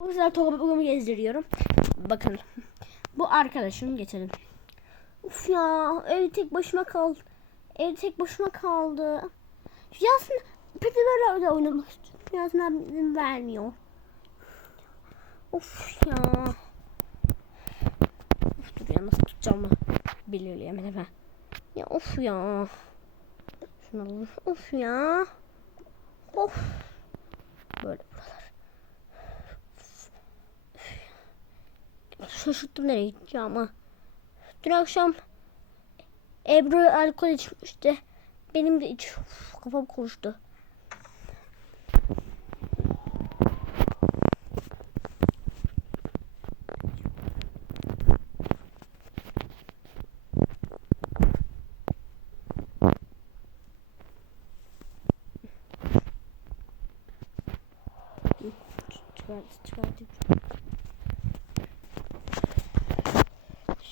Bu güzel topumu gezdiriyorum. Bakın. Bu arkadaşım geçelim. Uf ya ev tek başıma kaldı. Ev tek başıma kaldı. Yasin peki böyle öyle oynamak istiyorum. Yasin abi izin vermiyor. Of ya. Of dur ya nasıl tutacağımı belirleyemedim ha. Ya of ya. Alalım. Of ya. Of. Böyle buralar. Şaşırttım nereye gideceğim ama. Dün akşam Ebru alkol içmişti. Benim de iç. Uf, kafam konuştu. Çıkart, çıkartayım.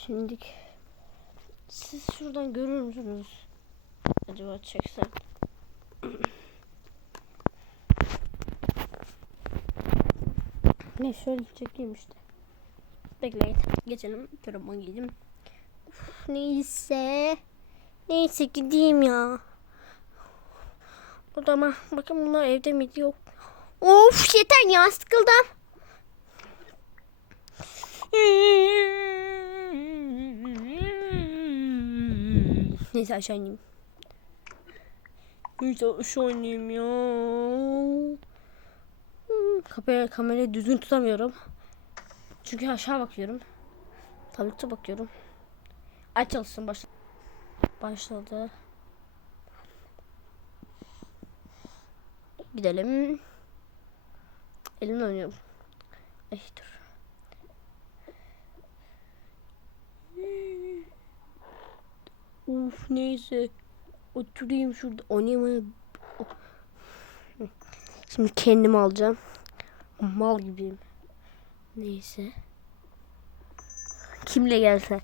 Şimdi siz şuradan görür müsünüz? Acaba çeksem. ne şöyle çekeyim işte. Bekleyin. Geçelim. Çorabımı giydim. Uf, neyse. Neyse gideyim ya. O zaman bakın bunlar evde miydi yok. Of yeter ya sıkıldım. Neyse aşağı ineyim. Neyse aşağı ineyim ya. Kapıya kamerayı düzgün tutamıyorum. Çünkü aşağı bakıyorum. Tablete bakıyorum. Ay çalışsın başladı. Başladı. Gidelim. Elimle oynuyorum. Ay dur. Uf neyse. Oturayım şurada. Oynayayım. Şimdi kendimi alacağım. Mal gibiyim. Neyse. Kimle gelse.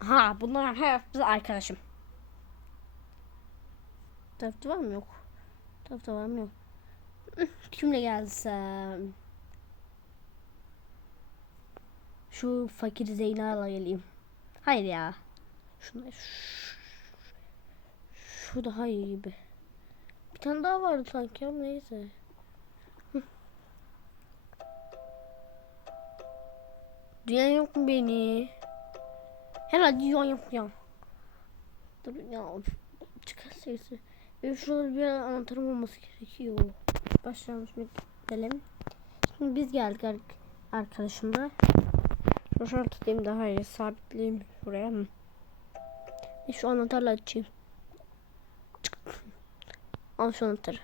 Ha bunlar hepsi arkadaşım. Tarafta var mı yok? Tarafta var mı yok? Kimle gelsem? Şu fakir Zeyna'la geleyim. Hayır ya. Şuna şu daha iyi gibi. Bir tane daha vardı sanki ama neyse. Duyan yok mu beni? Herhalde duyan yok ya. Dur ya. Çıkar sesi. Benim şurada bir anahtarım olması gerekiyor. Şimdi gidelim. Şimdi biz geldik ar- arkadaşımla. Şunu tutayım daha iyi sabitleyeyim buraya. E şu anahtarla açayım. Çık. Al şu anahtarı.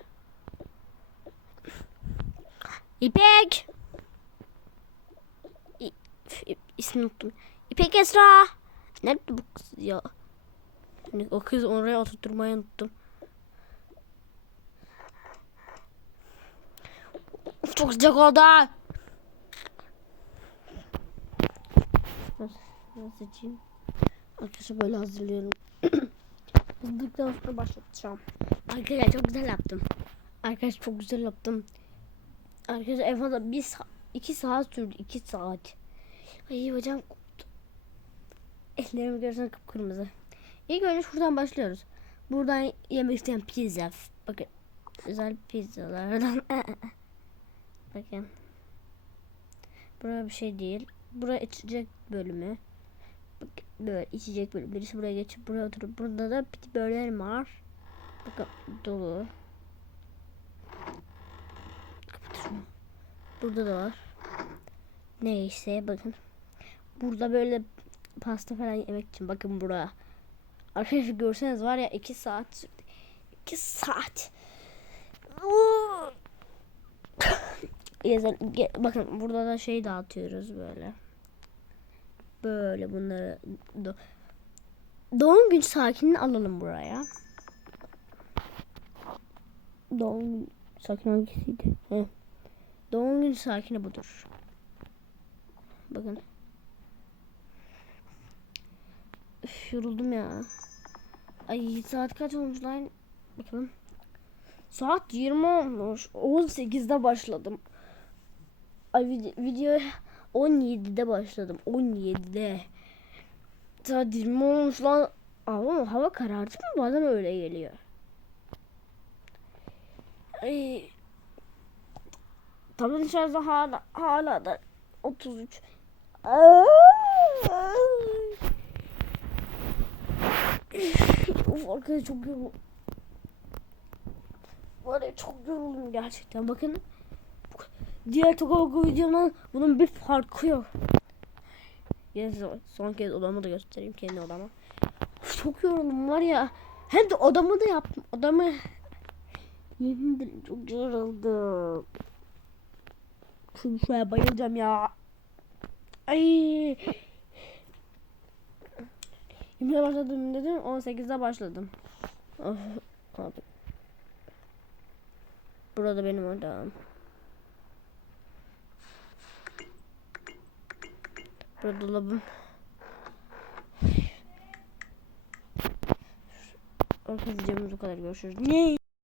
İpek. İ, unuttum. İpek Esra. Nerede bu kız ya? Yani o kız oraya oturtmayı unuttum. Çok sıcak oldu. Nasıl, nasıl? Arkadaşlar böyle hazırlıyorum. Hazırlıktan sonra başlatacağım. Arkadaşlar çok güzel yaptım. Arkadaşlar çok güzel yaptım. Arkadaşlar en fazla bir sa- iki saat sürdü. iki saat. Ay hocam koptu. Ellerimi görsen kıpkırmızı. İlk önce şuradan başlıyoruz. Buradan yemek isteyen pizza. Bakın. Özel pizzalardan. Bakın. Buraya bir şey değil. Buraya içecek bölümü. Böyle içecek bölümü. Birisi buraya geçip buraya oturup burada da piti böğürler var. Bakın dolu. Kapat şunu. Burada da var. Neyse bakın. Burada böyle pasta falan yemek için bakın buraya. Arkadaşlar görseniz var ya 2 saat sürdü. 2 saat. Ge- bakın burada da şey dağıtıyoruz böyle. Böyle bunları do- doğum gün sakinini alalım buraya. Doğum gün sakin hangisiydi? He. Doğum gün sakini budur. Bakın. Üf, yoruldum ya. Ay saat kaç olmuş lan? Bakalım. Saat 20 olmuş. 18'de başladım. Ay video, video 17'de başladım. 17'de. Saat 20 olmuş lan. Ama hava karardı mı bazen öyle geliyor. Ay. Tabii dışarıda hala hala da 33. Ay. of arkadaşlar çok yoruldum. Var ya çok yoruldum gerçekten. Bakın diğer Tokaboku videonun bunun bir farkı yok. Yine son, kez odamı da göstereyim kendi odama. Çok yoruldum var ya. Hem de odamı da yaptım. Odamı yemin ederim çok yoruldum. Şunu şuraya bayılacağım ya. Ay. Yemeğe başladım dedim. 18'de başladım. Of, abi. Burada benim odam. Burada dolabım. Arkadaşlar videomuz bu kadar. Görüşürüz. Ne?